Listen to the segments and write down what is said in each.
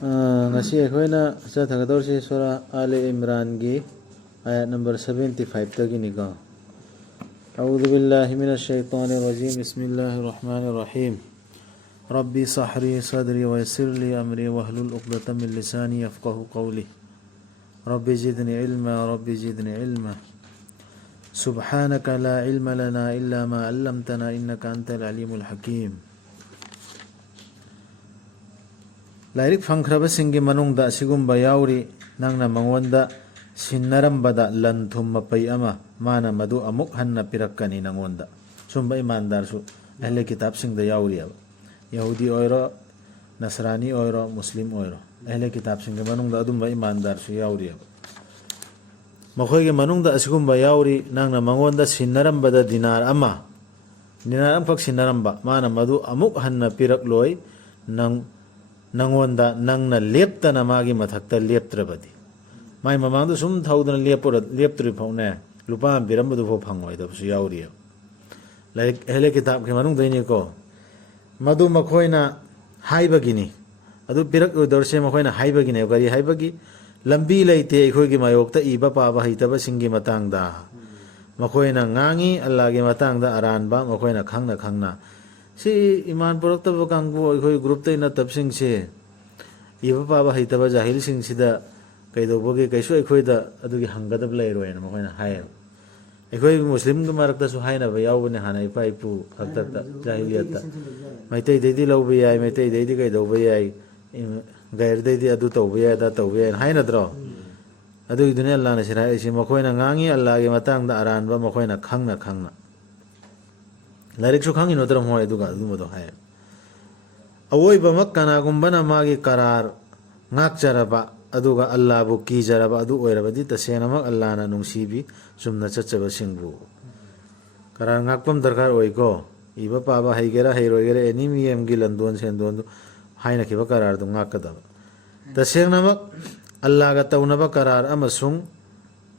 ngasi akhona chathagdorsi sura Ali Imran gi ayat number 75 tagini ko أعوذ بالله من الشيطان الرجيم بسم الله الرحمن الرحيم ربي صحري صدري ويسر لي أمري واحلل عقدة من لساني يفقه قولي ربي زدني علما ربي زدني علما سبحانك لا علم لنا إلا ما علمتنا إنك أنت العليم الحكيم Lairik fangkrabasinggi manungda sigumba yauri nangna mangwanda sinarambada lanthum mapai ama mana madu amuk hanna pirakkani nangwanda sumba imandar su ahle kitab singda yauri aba Yahudi oiro Nasrani oiro Muslim oiro ahle kitab singga manungda adumba imandar su yauri aba Makhoyge manungda asigumba yauri nangna mangwanda sinarambada dinar amkak sinaramba mana madu amuk hanna pirak loy nangonda nangna leptana magi mathakta leptrabadi mai mamangdu sum thaudana leptri phone lupa birambadu pho phangoi da su yauri like hele kitab ke manung daini ko madu makhoina haibagini adu pirak dorse makhoina haibagini gari haibagi lambi leite ekhoi gi mayokta iba paba haitaba singi matangda makhoina ngangi Allah ge matangda aranba makhoina khangna si iman purakta kangbu ekhoi group ta ina tabsing se iba paba haitaba jahil sing sida kaidoboge kaisu ekhoi da adugi hangadab leiroi na makhoina hai ekhoi muslim ga marakta su haina ba yawbane hana ipa ipu hakta jahiliyata maitai deidi lawbe yai maitai deidi kaidobe yai gair deidi adu tawbe yai da tawbe yai haina dro adugi dunia Allah na sirai si makhoina ngangi Allah ge matangda aranba makhoina khangna Lairik su khangi nodram hoy duga dumodo hay awoi bamak kana gumbana magi karar ngak jaraba aduga Allah bu ki jaraba adu oirabadi tasena mak Allah na nungsibi sumna chachaba singbu karar ngakpam darkar oi ko iba paba haigera hairogera enimi emgi landon sendon haina kiba karar du ngakada tasena mak Allah ga taunaba karar amasung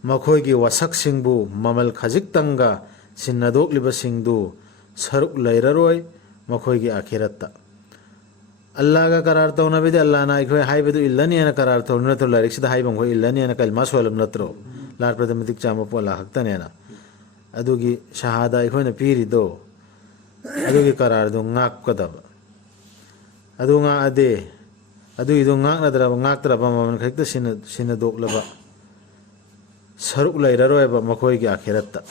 makhoi gi wasak singbu mamal khajik tanga sinnadok liba singdu saruk lairaroi makhoigi akhiratta Allah ga karar tawna bide Allah na ikhoi haibedu illani ana karar tawna to larik sida haibang khoi illani ana kalma solam natro lar pradamatik chama pola haktane na adugi shahada ikhoi na piri do adugi karar do ngak kadaba adu nga ade adugi do ngak nadra ngak traba maman khaikta sina doklaba saruk lairaroi ba makhoigi akhiratta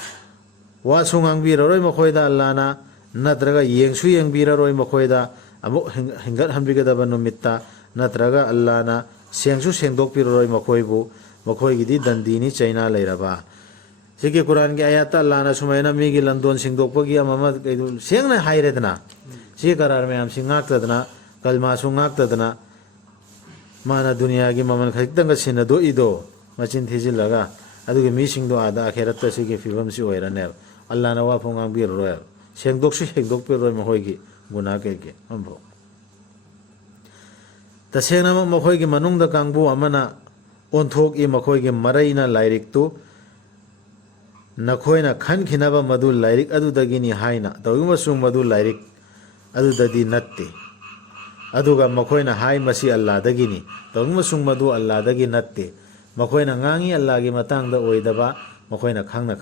wasungang biraroi makhoida allana natraga yengsu yeng biraroi makhoida amuk hingat hambigadaba numitta natraga allana sengsu sengdok biraroi makhoibu makhoigidi dandini chaina leiraba sigi Quran gi ayat allana sumaina migi landon sengdok pagi amama kaidu sengna hairedna sigi karar me am singak kalma sungak tadna mana dunia gi maman khaitanga sina do ido machin thijilaga adugi mi singdo ada akhiratta sigi fibam si oirane Allah na wafong ang biro royal sengdok pero mahoigi guna keke ambo tasena mahoigi manungda kangbu amana onthok i mahoigi maraina lairik tu nakhoina khan khinaba madu lairik adu dagini haina tawima sung madu lairik adu dadi natte aduga mahoina hai masi Allah dagini tawima sung madu Allah dagi natte mahoina ngangi Allah gi matangda oidaba mahoina khangna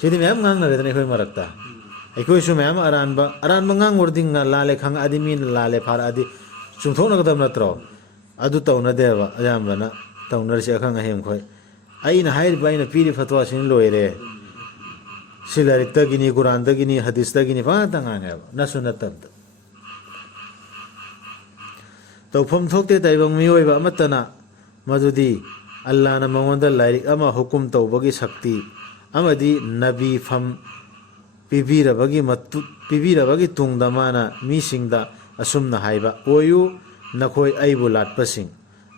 Jadi memang ngang na retan ikoi marakta. Ikoi su memang aran ngang wording lale khang adimin lale par adi sumthok na katam natro. Adu tau na deva ayam bana tau na risi khang ahem khoi. Ai na hair bai na piri fatwa sin loire. Silarik ta gini Quran ta gini hadis ta gini pa tangang ya. Na sunat tab. Tau phom thok te tai bang mioi ba matana madudi Allah na mangwanda lairik ama hukum tau bagi sakti amadi nabi fam pibira bagi tungda mana misingda asumna haiba oyu nakhoi aibu latpasing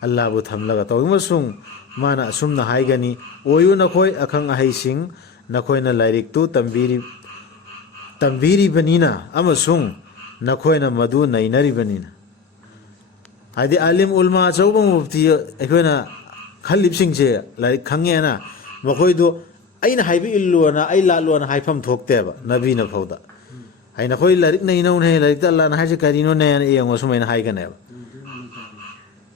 Allah bu thamlaga tawmasung mana asumna haigani oyu nakhoi akhang ahaising nakhoi na lairik tu tambiri banina amasung nakhoi na madu nainari banina adi alim ulma chawba mufti ekhoina khalip singche lairik khangena makhoi do aina haibi illuana ai laluana haifam thokteba nabina phauda aina khoi larik nei nau nei larik ta Allah na haje karino nei an eyang osumai na haiganeba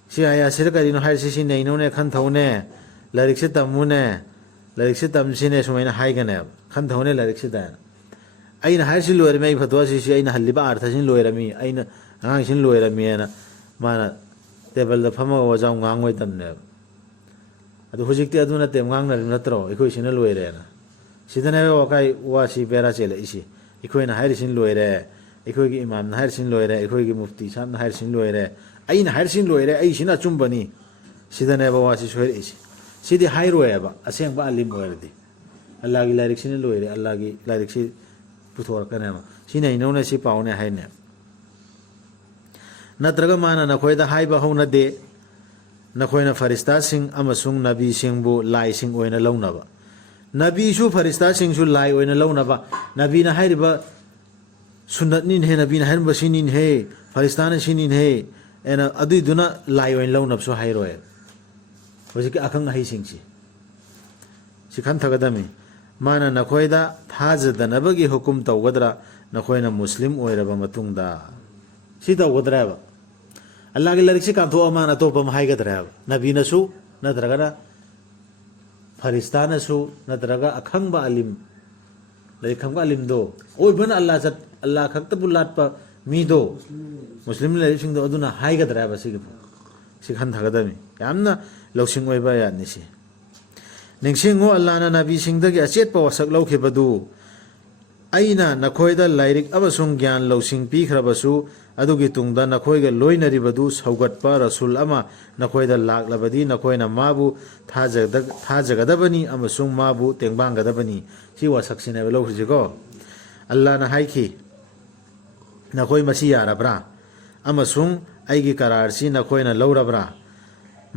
ꯁꯤ ꯑꯥꯌꯥꯁꯤꯗ ꯀꯔꯤꯅꯣ ꯍꯥꯏꯔꯤꯁꯤ ꯁꯤ ꯅꯩꯅꯧꯅꯦ ꯈꯟꯊꯧꯅꯦ ꯂꯥꯏꯔꯤꯛꯁꯤ ꯇꯝꯃꯨꯅꯦ ꯂꯥꯏꯔꯤꯛꯁꯤ ꯇꯝꯁꯤꯅꯦ ꯁꯨꯃꯥꯏꯅ ꯍꯥꯏꯒꯅꯦꯕ ꯈꯟꯊꯧꯅꯦ ꯂꯥꯏꯔꯤꯛꯁꯤꯗ ꯑꯩꯅ ꯍꯥꯏꯔꯤꯁꯤ ꯂꯣꯏꯔꯝꯃꯤ ꯑꯩ ꯐꯇꯋꯥꯁꯤꯁꯤ ꯑꯩꯅ ꯍꯜꯂꯤꯕ ꯑꯥꯔꯊꯁꯤꯅ ꯂꯣꯏꯔꯝꯃꯤ ꯑꯩꯅ ꯑꯉꯥꯡꯁꯤꯅ ꯂꯣꯏꯔꯝꯃꯤꯅ ꯃꯥꯅ ꯇꯦꯕꯜꯗ ꯐꯝꯃꯒ ꯑꯣꯖꯥ ꯉꯥꯡꯉꯣꯏꯗꯕꯅꯦꯕ ꯑꯗꯨ ꯍꯧꯖꯤꯛꯇꯤ ꯑꯗꯨ ꯅꯠꯇꯦ ꯉꯥꯡꯅꯔꯤꯕ ꯅꯠꯇ꯭ꯔꯣ ꯑꯩꯈꯣꯏꯁꯤꯅ ꯂꯣꯏꯔꯦꯅ ꯁꯤꯗꯅꯦꯕ ꯋꯥꯀꯥꯏ ꯋꯥꯁꯤ ꯕꯦꯔꯥ ꯆꯦꯜꯂꯛꯏꯁꯤ ꯑꯩꯈꯣꯏꯅ ꯍꯥꯏꯔꯤꯁꯤꯅ ꯂꯣꯏꯔꯦ ꯑꯩꯈꯣꯏꯒꯤ ꯏꯃꯥꯝꯅ ꯍꯥꯏꯔꯤꯁꯤꯅ ꯂꯣꯏꯔꯦ ꯑꯩꯈꯣꯏꯒꯤ ꯃꯨꯐꯇꯤ ꯁꯥꯍꯕꯅ ꯍꯥꯏꯔꯤꯁꯤꯅ ꯂꯣꯏꯔꯦ ꯑꯩꯅ ꯍꯥꯏꯔꯤꯁꯤꯅ ꯂꯣꯏꯔꯦ ꯑꯩꯁꯤꯅ ꯑꯆꯨꯝꯕꯅꯤ ꯁꯤꯗꯅꯦꯕ ꯋꯥꯁꯤ ꯁꯣꯏꯔꯛꯏꯁꯤ ꯁꯤꯗꯤ ꯍꯥꯏꯔꯣꯏꯑꯕ ꯑꯁꯦꯡꯕ ꯑꯂꯤꯝ ꯑꯣꯏꯔꯗꯤ ꯑꯜꯂꯥꯍꯒꯤ ꯂꯥꯏꯔꯤꯛꯁꯤꯅ ꯂꯣꯏꯔꯦ ꯑꯜꯂꯥꯍꯒꯤ ꯂꯥꯏꯔꯤꯛꯁꯤ ꯄꯨꯊꯣꯔꯛꯀꯅꯦꯕ ꯁꯤꯅ ꯏꯅꯧꯅ ꯁꯤ ꯄꯥꯎꯅꯦ ꯍꯥꯏꯅꯦ ꯅꯠꯇ꯭ꯔꯒ ꯃꯥꯅ ꯅꯈꯣꯏꯗ ꯍꯥꯏꯕ ꯍꯧꯅꯗꯦ ꯅꯈꯣꯏꯅ ꯐꯔꯤꯁꯇꯥꯁꯤꯡ ꯑꯃꯁꯨꯡ ꯅꯕꯤꯁꯤꯡꯕꯨ ꯂꯥꯏꯁꯤꯡ ꯑꯣꯏꯅ ꯂꯧꯅꯕ ꯅꯕꯤꯁꯨ ꯐꯔꯤꯁꯇꯥꯁꯤꯡꯁꯨ ꯂꯥꯏ ꯑꯣꯏꯅ ꯂꯧꯅꯕ ꯅꯕꯤꯅ ꯍꯥꯏꯔꯤꯕ ꯁꯨꯟꯅꯠꯅꯤꯅꯍꯦ ꯅꯕꯤꯅ ꯍꯥꯏꯔꯤꯕ ꯁꯤꯅꯤꯅꯍꯦ ꯐꯔꯤꯁꯇꯥꯅ ꯁꯤꯅꯤꯅꯍꯦ ꯑꯩꯅ ꯑꯗꯨꯏꯗꯨꯅ ꯂꯥꯏ ꯑꯣꯏꯅ ꯂꯧꯅꯕꯁꯨ ꯍꯥꯏꯔꯣꯏ ꯍꯧꯖꯤꯛꯀꯤ ꯑꯈꯪ ꯑꯍꯩꯁꯤꯡꯁꯤ ꯁꯤ ꯈꯟꯊꯒꯗꯝꯃꯤ ꯃꯥꯅ ꯅꯈꯣꯏꯗ ꯊꯥꯖꯗꯅꯕꯒꯤ ꯍꯨꯀꯨꯝ ꯇꯧꯒꯗ꯭ꯔꯥ ꯅꯈꯣꯏꯅ ꯃꯨꯁꯂꯤꯝ ꯑꯣꯏꯔꯕ ꯃꯇꯨꯡꯗ ꯁꯤ ꯇꯧꯒꯗ꯭ꯔꯥꯕ ꯑꯜꯂꯥꯍꯒꯤ ꯂꯥꯏꯔꯤꯛꯁꯤ ꯀꯥꯟꯊꯣꯛꯑ ꯃꯥꯅ ꯑꯇꯣꯞꯄ ꯑꯃ ꯍꯥꯏꯒꯗ꯭ꯔꯥꯕ ꯅꯕꯤꯅꯁꯨ ꯅꯠꯇ꯭ꯔꯒꯅ ꯐꯔꯤꯁꯇꯥꯅꯁꯨ ꯅꯠꯇ꯭ꯔꯒ ꯑꯈꯪꯕ ꯑꯂꯤꯝ ꯂꯥꯏꯔꯤꯛ ꯈꯪꯕ ꯑꯂꯤꯝꯗꯣ ꯑꯣꯏꯕꯅ ꯑꯜꯂꯥ ꯈꯛꯇꯕꯨ ꯂꯥꯠꯄ ꯃꯤꯗꯣ ꯃꯨꯁꯂꯤꯝ ꯂꯥꯏꯔꯤꯛꯁꯤꯡꯗꯣ ꯑꯗꯨꯅ ꯍꯥꯏꯒꯗ꯭ꯔꯥꯕ ꯁꯤꯒꯤ ꯁꯤ ꯈꯟꯊꯒꯗꯕꯅꯤ ꯌꯥꯝꯅ ꯂꯧꯁꯤꯡ ꯑꯣꯏꯕ ꯌꯥꯠꯅꯤ ꯁꯤ ꯅꯤꯡꯁꯤꯡꯉꯨ ꯑꯜꯂꯥꯍꯅ ꯅꯕꯤꯁꯤꯡꯗꯒꯤ ꯑꯆꯦꯠꯄ ꯋꯥꯁꯛ ꯂꯧꯈꯤꯕꯗꯨ ꯑꯩꯅ ꯅꯈꯣꯏꯗ ꯂꯥꯏꯔꯤꯛ ꯑꯃꯁꯨꯡ ꯒ꯭ꯌꯥꯟ ꯂꯧꯁꯤꯡ ꯄꯤꯈ꯭ꯔꯕꯁꯨ ꯑꯗꯨꯒꯤ ꯇꯨꯡꯗ ꯅꯈꯣꯏꯒ ꯂꯣꯏꯅꯔꯤꯕꯗꯨ ꯁꯧꯒꯠꯄ ꯔꯁꯨꯜ ꯑꯃ ꯅꯈꯣꯏꯗ ꯂꯥꯛꯂꯕꯗꯤ ꯅꯈꯣꯏꯅ ꯃꯥꯕꯨ ꯊꯥꯖꯒꯗꯕꯅꯤ ꯑꯃꯁꯨꯡ ꯃꯥꯕꯨ ꯇꯦꯡꯕꯥꯡꯒꯗꯕꯅꯤ ꯁꯤ ꯋꯥꯁꯛꯁꯤꯅꯦꯕ ꯂꯧꯈ꯭ꯔꯤꯁꯤꯀꯣ ꯑꯜꯂꯥꯍꯅ ꯍꯥꯏꯈꯤ ꯅꯈꯣꯏ ꯃꯁꯤ ꯌꯥꯔꯕ꯭ꯔꯥ ꯑꯃꯁꯨꯡ ꯑꯩꯒꯤ ꯀꯔꯥꯔꯁꯤ ꯅꯈꯣꯏꯅ ꯂꯧꯔꯕ꯭ꯔꯥ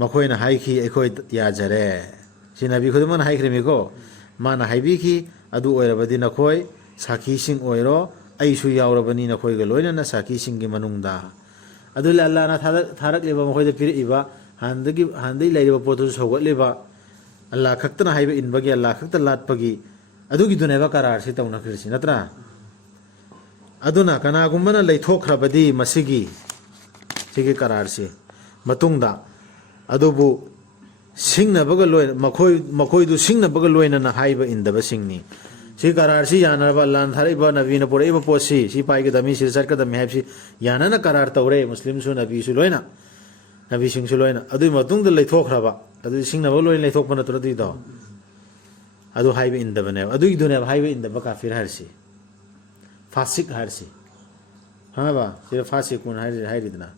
ꯃꯈꯣꯏꯅ ꯍꯥꯏꯈꯤ ꯑꯩꯈꯣꯏ ꯌꯥꯖꯔꯦ ꯁꯤ ꯅꯕꯤ ꯈꯨꯗꯤꯡꯃꯛꯅ ꯍꯥꯏꯈ꯭ꯔꯤꯃꯤꯀꯣ ꯃꯥꯅ ꯍꯥꯏꯕꯤꯈꯤ ꯑꯗꯨ ꯑꯣꯏꯔꯕꯗꯤ ꯅꯈꯣꯏ ꯁꯥꯈꯤꯁꯤꯡ ꯑꯣꯏꯔꯣ ꯑꯩꯁꯨ ꯌꯥꯎꯔꯕꯅꯤ ꯅꯈꯣꯏꯒ ꯂꯣꯏꯅꯅ ꯁꯥꯈꯤꯁꯤꯡꯒꯤ ꯃꯅꯨꯡꯗ ꯑꯗꯨ ꯑꯜꯂꯥꯍꯅ ꯊꯥꯔꯛꯂꯤꯕ ꯃꯈꯣꯏꯗ ꯄꯤꯔꯛꯏꯕ ꯍꯥꯟꯅꯗꯒꯤ ꯂꯩꯔꯤꯕ ꯄꯣꯠꯇꯨꯁꯨ ꯁꯧꯒꯠꯂꯤꯕ ꯑꯜꯂꯥꯍ ꯈꯛꯇꯅ ꯍꯥꯏꯕ ꯏꯟꯕꯒꯤ ꯑꯜꯂꯥꯍ ꯈꯛꯇ ꯂꯥꯠꯄꯒꯤ ꯑꯗꯨꯒꯤꯗꯨꯅꯦꯕ ꯀꯔꯥꯔꯁꯤ ꯇꯧꯅꯈ꯭ꯔꯤꯁꯤ ꯅꯠꯇ꯭ꯔꯥ ꯑꯗꯨꯅ ꯀꯅꯥꯒꯨꯝꯕꯅ ꯂꯩꯊꯣꯛꯈ꯭ꯔꯕꯗꯤ ꯃꯁꯤꯒꯤ ꯀꯔꯥꯔꯁꯤ ꯃꯇꯨꯡꯗ ꯑꯗꯨꯕꯨ ꯁꯤꯡꯅꯕꯒ ꯂꯣꯏꯅ ꯃꯈꯣꯏꯗꯨ ꯁꯤꯡꯅꯕꯒ ꯂꯣꯏꯅꯅ ꯍꯥꯏꯕ ꯏꯟꯗꯕꯁꯤꯡꯅꯤ ꯁꯤ ꯀꯔꯥꯔꯁꯤ ꯌꯥꯅꯔꯕ ꯑꯜꯂꯥꯍꯅ ꯊꯥꯔꯛꯏꯕ ꯅꯕꯤꯅ ꯄꯨꯔꯛꯏꯕ ꯄꯣꯠꯁꯤ ꯁꯤ ꯄꯥꯏꯒꯗꯕꯅꯤ ꯁꯤꯗ ꯆꯠꯀꯗꯕꯅꯤ ꯍꯥꯏꯕꯁꯤ ꯌꯥꯅꯅ ꯀꯔꯥꯔ ꯇꯧꯔꯦ ꯃꯨꯁꯂꯤꯝꯁꯨ ꯅꯕꯤꯁꯨ ꯂꯣꯏꯅ ꯅꯕꯤꯁꯤꯡꯁꯨ ꯂꯣꯏꯅ ꯑꯗꯨꯒꯤ ꯃꯇꯨꯡꯗ ꯂꯩꯊꯣꯛꯈ꯭ꯔꯕ ꯑꯗꯨꯗꯤ ꯁꯤꯡꯅꯕ ꯂꯣꯏꯅ ꯂꯩꯊꯣꯛꯄ ꯅꯠꯇ꯭ꯔꯣ ꯑꯗꯨꯏꯗꯣ ꯑꯗꯨ ꯍꯥꯏꯕ ꯏꯟꯗꯕꯅꯦꯕ ꯑꯗꯨꯒꯤꯗꯨꯅꯦꯕ ꯍꯥꯏꯕ ꯏꯟꯗꯕ ꯀꯥꯐꯤꯔ ꯍꯥꯏꯔꯤꯁꯤ ꯐꯥꯁꯤꯛ ꯍꯥꯏꯔꯤꯁꯤ ꯈꯪꯉꯕ ꯁꯤꯗ ꯐꯥꯁꯤꯀꯨꯟ ꯍꯥꯏꯔꯤꯗꯅ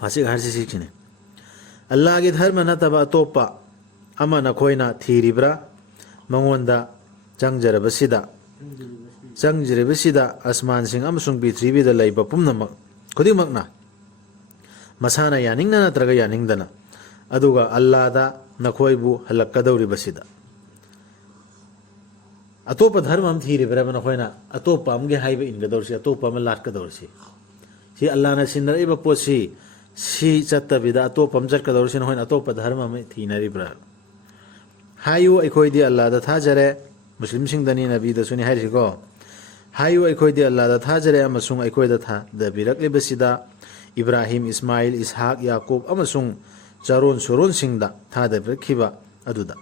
ꯐꯥꯁꯤꯛ ꯍꯥꯏꯔꯤꯁꯤ ꯁꯤꯁꯤꯅꯦ ꯑꯜꯂꯥꯍꯒꯤ ꯙꯔꯃ ꯅꯠꯇꯕ ꯑꯇꯣꯞꯄ ꯑꯃ ꯅꯈꯣꯏꯅ ꯊꯤꯔꯤꯕ꯭ꯔꯥ ꯃꯉꯣꯟꯗ ꯆꯪꯖꯔꯤꯕꯁꯤꯗ ꯑꯁꯃꯥꯟꯁꯤꯡ ꯑꯃꯁꯨꯡ ꯄ꯭ꯔꯤꯊꯤꯕꯤꯗ ꯂꯩꯕ ꯄꯨꯝꯅꯃꯛ ꯈꯨꯗꯤꯡꯃꯛꯅ ꯃꯁꯥꯅ ꯌꯥꯅꯤꯡꯅ ꯅꯠꯇ꯭ꯔꯒ ꯌꯥꯅꯤꯡꯗꯅ ꯑꯗꯨꯒ ꯑꯜꯂꯥꯍꯗ ꯅꯈꯣꯏꯕꯨ ꯍꯜꯂꯛꯀꯗꯧꯔꯤꯕꯁꯤꯗ ꯑꯇꯣꯞꯄ ꯙꯔꯃ ꯑꯃ ꯊꯤꯔꯤꯕ꯭ꯔꯥꯕ ꯅꯈꯣꯏꯅ ꯑꯇꯣꯞꯄ ꯑꯃꯒꯤ ꯍꯥꯏꯕ ꯏꯟꯒꯗꯧꯔꯤꯁꯤ ꯑꯇꯣꯞꯄ ꯑꯃ ꯂꯥꯠꯀꯗꯧꯔꯤꯁꯤ ꯁꯤ ꯑꯜꯂꯥꯍꯅ ꯁꯤꯟꯅꯔꯛꯏꯕ ꯄꯣꯠꯁꯤ ꯁꯤ ꯆꯠꯇꯕꯤꯗ ꯑꯇꯣꯞꯄ ꯑꯃ ꯆꯠꯀꯗꯧꯔꯤꯁꯤ ꯅꯈꯣꯏꯅ ꯑꯇꯣꯞꯄ ꯙꯔꯃ ꯑꯃ ꯊꯤꯅꯔꯤꯕ꯭ꯔꯥ ꯍꯥꯏꯌꯨ ꯑꯩꯈꯣꯏꯗꯤ ꯑꯜꯂꯥꯍꯗ ꯊꯥꯖꯔꯦ ꯃꯨꯁꯂꯤꯝꯁꯤꯡꯗꯅꯤ ꯅꯕꯤꯗꯁꯨꯅꯤ ꯍꯥꯏꯔꯤꯁꯤꯀꯣ ꯍꯥꯏꯌꯨ ꯑꯩꯈꯣꯏꯗꯤ ꯑꯜꯂꯥꯍꯗ ꯊꯥꯖꯔꯦ ꯑꯃꯁꯨꯡ ꯑꯩꯈꯣꯏꯗ ꯊꯥꯗꯕꯤꯔꯛꯂꯤꯕꯁꯤꯗ ꯏꯕ꯭ꯔꯥꯍꯤꯝ ꯏꯁꯃꯥꯏꯜ ꯏꯁꯍꯥꯛ ꯌꯥꯀꯨꯕ ꯑꯃꯁꯨꯡ ꯆꯥꯔꯣꯟ ꯁꯨꯔꯣꯟꯁꯤꯡꯗ ꯊꯥꯗꯕꯤꯔꯛꯈꯤꯕ ꯑꯗꯨꯗ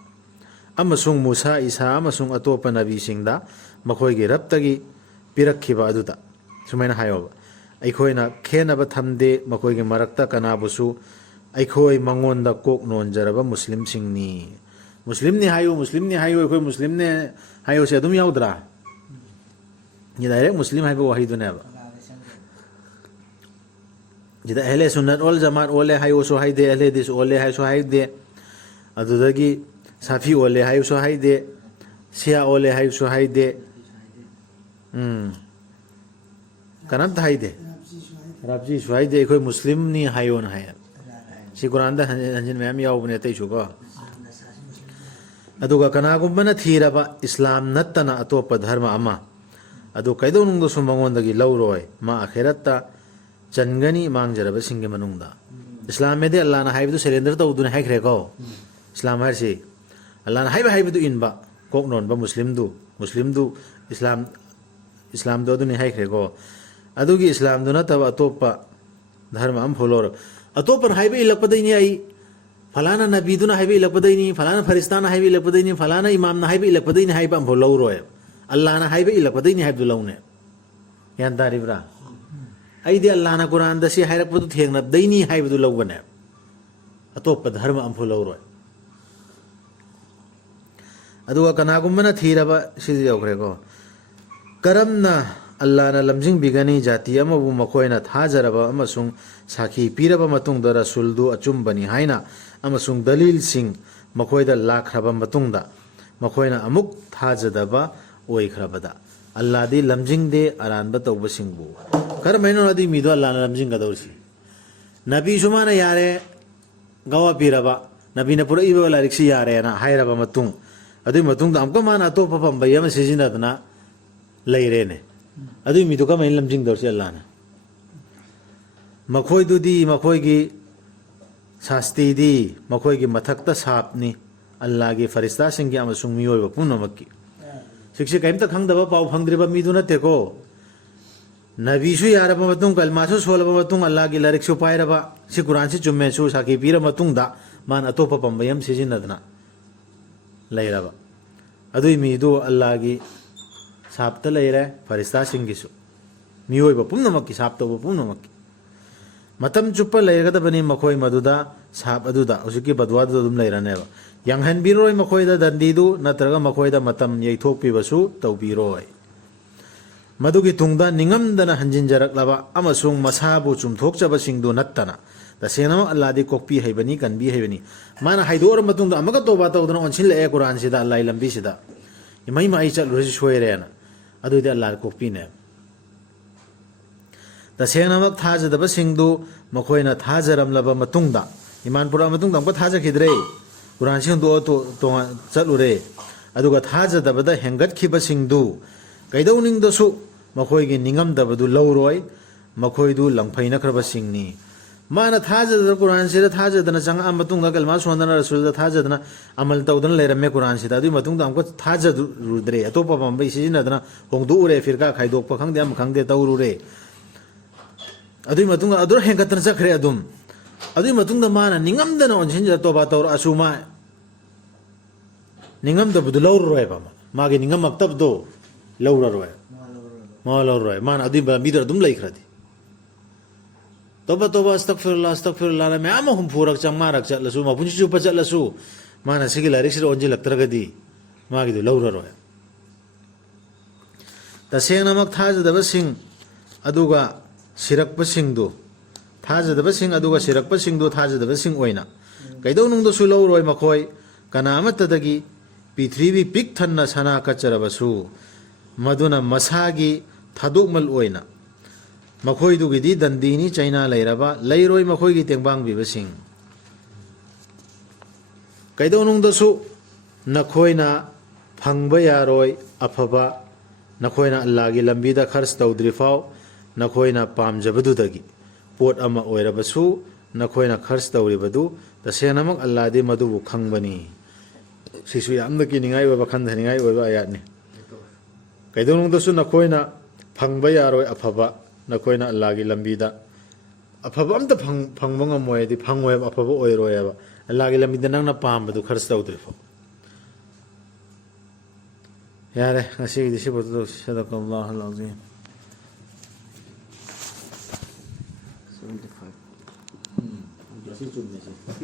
ꯑꯃꯁꯨꯡ ꯃꯨꯁꯥ ꯏꯁꯥ ꯑꯃꯁꯨꯡ ꯑꯇꯣꯞꯄ ꯅꯕꯤꯁꯤꯡꯗ ꯃꯈꯣꯏꯒꯤ ꯔꯕꯇꯒꯤ ꯄꯤꯔꯛꯈꯤꯕ ꯑꯗꯨꯗ ꯁꯨꯃꯥꯏꯅ ꯍꯥꯏꯌꯣꯕ ꯑꯩꯈꯣꯏꯅ ꯈꯦꯟꯅꯕ ꯊꯝꯗꯦ ꯃꯈꯣꯏꯒꯤ ꯃꯔꯛꯇ ꯀꯅꯥꯕꯨꯁꯨ ꯑꯩꯈꯣꯏ ꯃꯉꯣꯟꯗ ꯀꯣꯛ ꯅꯣꯟꯖꯔꯕ ꯃꯨꯁꯂꯤꯝꯁꯤꯡꯅꯤ ꯃꯨꯁꯂꯤꯝꯅꯤ ꯍꯥꯏꯌꯨ ꯑꯩꯈꯣꯏ ꯃꯨꯁꯂꯤꯝꯅꯦ ꯍꯥꯏꯌꯨꯁꯦ ꯑꯗꯨꯝ ꯌꯥꯎꯗ꯭ꯔꯥ ꯗꯥꯏꯔꯦꯛ ꯃꯨꯁꯂꯤꯝ ꯍꯥꯏꯕ ꯋꯥꯍꯩꯗꯨꯅꯦꯕ ꯁꯤꯗ ꯑꯍꯂꯦ ꯁꯨꯟꯅꯠ ꯑꯣꯜ ꯖꯃꯥꯠ ꯑꯣꯜꯂꯦ ꯍꯥꯏꯌꯨꯁꯨ ꯍꯥꯏꯗꯦ ꯑꯍꯂꯦ ꯍꯗꯤꯁ ꯑꯣꯜꯂꯦ ꯍꯥꯏꯁꯨ ꯍꯥꯏꯗꯦ ꯑꯗꯨꯗꯒꯤ ꯁꯥꯐꯤ ꯑꯣꯜꯂꯦ ꯍꯥꯏꯕꯁꯨ ꯍꯥꯏꯗꯦ ꯁꯤꯌꯥ ꯑꯣꯜꯂꯦ ꯍꯥꯏꯕꯁꯨ ꯍꯥꯏꯗꯦ ꯀꯅꯥꯝꯇ ꯍꯥꯏꯗꯦ ꯔꯥꯞꯖꯤꯁꯨ ꯍꯥꯏꯗꯦ ꯑꯩꯈꯣই ꯃꯨꯁꯂꯤꯝꯅꯤ ꯍꯥꯏꯌꯣꯅ ꯍꯥꯏ ꯁꯤ ꯀꯨꯔꯥꯟꯗ ꯍꯟꯖꯤꯟ ꯃꯌꯥꯝ ꯌꯥꯎꯕꯅꯦ ꯑꯇꯩꯁꯨꯀꯣ ꯑꯗꯨꯒ ꯀꯅꯥꯒꯨꯝꯕꯅ ꯊꯤꯔꯕ ꯏꯁꯂꯥꯝ ꯅꯠꯇꯅ ꯑꯇꯣꯞꯄ ꯙꯔꯃ ꯑꯃ ꯑꯗꯨ ꯀꯩꯗꯧꯅꯨꯡꯗꯁꯨ ꯃꯉꯣꯟꯗꯒꯤ ꯂꯧꯔꯣꯏ ꯃꯥ ꯑꯈꯦꯔꯠꯇ ꯆꯟꯒꯅꯤ ꯃꯥꯡꯖꯔꯕꯁꯤꯡꯒꯤ ꯃꯅꯨꯡꯗ ꯏꯁꯂꯥꯝ ꯍꯥꯏꯗꯤ ꯑꯜꯂꯥꯍꯅ ꯍꯥꯏꯕꯗꯨ ꯁꯦꯔꯦꯟꯗꯔ ꯇꯧꯗꯨꯅ ꯍꯥꯏꯈ꯭ꯔꯦꯀꯣ ꯏꯁꯂꯥꯝ ꯍꯥꯏꯔꯤꯁꯤ ꯑꯜꯂꯥꯍꯅ ꯍꯥꯏꯕꯗꯨ ꯏꯟꯕ ꯀꯣꯛ ꯅꯣꯟꯕ ꯃꯨꯁꯂꯤꯝꯗꯨ ꯏꯁꯂꯥꯝꯗꯣ ꯑꯗꯨꯅꯤ ꯍꯥꯏꯈ꯭ꯔꯦꯀꯣ ꯑꯗꯨꯒꯤ ꯏꯁꯂꯥꯝꯗꯨ ꯅꯠꯇꯕ ꯑꯇꯣꯞꯄ धर्म अम फॉलो अतोपन हाइबे इलकपदैनी आई फलाना नबीदुना हाइबे इलकपदैनी फलाना फरिस्ताना हाइबे इलकपदैनी फलाना इमामना हाइबे इलकपदैनी हाइबे अम फॉलो रोय अल्लाहना हाइबे इलकपदैनी हाइबे लौने यान तारिब्रा अइदे अल्लाहना कुरान दसी हाइरकपदु थेंगनबदैनी हाइबे लौबने अतोप धर्म अम फॉलो रोय अदुगा कनागुम्बना थीरबा सिदि यौखरेको करमना अल्लाहना लमजिंग बिगनी जाति अमबु मखोयना थाजरबा अमसुंग साखी पीरबा मतुंगदा रसूलदु अचुंबनी हाइना अमसुंग दलील सिंह मखोयदा लाखरबा मतुंगदा मखोयना अमुक थाजदबा ओइखरबदा अल्लाहदी लमजिंग दे अरानबा तौबसिंगबु करमैनो नदी मिदो अल्लाहना लमजिंग गदौरसी नबी सुमाना यारे गवा पीरबा नबीना पुरा इबा लारिक्सी यारे ना हाइरबा मतुंग अदुई मतुंगदा अमका माना अतोपा पंबई अमा सिजिनदना लैरेने अदुई मिदो कमैन लमजिंग दौरसी अल्लाहना मखोयदुदी मखोयगी शास्तिदी मखोयगी मथक्ता सापनी अल्लाहगी फरिस्ता सिंगी अमसुंग मियोयबा पुनमक्की शिक्षे कैमता खंगदबा पाव फंगद्रिबा मिदु नतेको नबीसु यारबा मतुंग कलमासु सोलबा मतुंग अल्लाहगी लारिक्सु पायरबा सि कुरान सि चुम्मेसु साकी पीरा मतुंगदा मान अतोपा पंबयम सिजिनदना लैरबा अदुई मिदु अल्लाहगी साप्ता लैरे फरिस्ता सिंगिसु मियोयबा पुनमक्की साप्तबा पुनमक्की मतम चुप्पा लैरगदबनी मखोय मदुदा साप अदुदा उसिकी बदवादु दुम लैरनेबा यांगहन बिरोय मखोयदा दंदीदु नत्रगा मखोयदा मतम यैथोकपिबसु तौबिरोय मदुगी तुंगदा निंगमदना हंजिनजरकलबा अमसुंग मसाबु चुमथोकचबसिंगदु नत्तना तसेनम अल्लाहदी कोकपी हैबनी कनबी हैबनी माना हाइदोर मतुंगदा अमगा तौबा तौदना ओनसिल ए कुरान सिदा अल्लाह लंबी सिदा इमै माई चलुरसि सोयरेना अदुदि अल्लाह कोकपीने तसेनमक थाजदबसिंगदु मखोयना थाजरमलबा मतुंगदा इमानपुरा मतुंगदा अमका थाजखिद्रे कुरान सिंदु तो चलुरे अदुगा थाजदबदा हेंगतखिबसिंगदु कैदौनिंगदसु मखोयगी निंगमदबदु लौरोय मखोयदु लंफैनखरबसिंगनी माना थाजदर कुरान सिदा थाजदना चंगा मतुंगा कलमा सोंदना रसूलदा थाजदना अमल तौदना लेरमे कुरान सिदा अदुई मतुंगदा अमका थाजदुद्रे अतोपा बंबई सिजिनदना होंगदुरे फिरका खाइदोकपा खंगदे अम खंगदे तौरुरे अदुई मतुंगा अदुर हेंगतना चखरे अदुम अदुई मतुंगा माना निंगमदना ओनसिनजा तोबा तौर असुमा निंगमदबदु लौरोयबा मागे निंगमक्तबदो लौररोय मा लौररोय माना अदुई बिदर दुम लैखरदी तोबा तोबा अस्तगफिरुल्लाह मैं आम हुंफुरक चंगमारक चलसु मपुंसि चुपा चलसु माना सिगी लारिक्सि ओंजिलक्तरगदी मागिदु लौररोय तसेंगनमक थाजदबसिंग अदुगा सिरकपसिंगदु थाजदबसिंग अदुगा सिरकपसिंगदु थाजदबसिंग ओइना कैदौनुंगदसु लौरोय मखोय कनामतदगी पृथ्वी पिक थन्ना सना कचरबसु मदुना मसागी थादोकमल ओइना मखोयदुगिदी दंदीनी चाइना लैरबा लैरोय मखोयगी तेंबांग बिबसिंग कैदौनुंगदसु नखोयना फंगबा यारोय अफबा नखोयना अल्लाहगी लंबीदा खर्च तौद्रिफाव नखोयना पामजबदुदगी पोट अमा ओइरबसु नखोयना खर्च तौरिबदु तसेनमक अल्लाहदी मदुबु खंगबनी सिसु यामना किनिंगाय ओइबा खंधनिंगाय ओइबा आयातनी कैदौनुंगदसु नखोयना फंगबा यारोय अफबा नखोयना अल्लाहगी लंबीदा अफबा अमता फंगबा ngमोयदि फंगोयब अफबा ओइरोयबा अल्लाहगी लंबीदा नंगना पामबदु खर्च तौद्रिफाव यारे ngasiगि सिबदु सदकल्लाहुल अज़ीम 75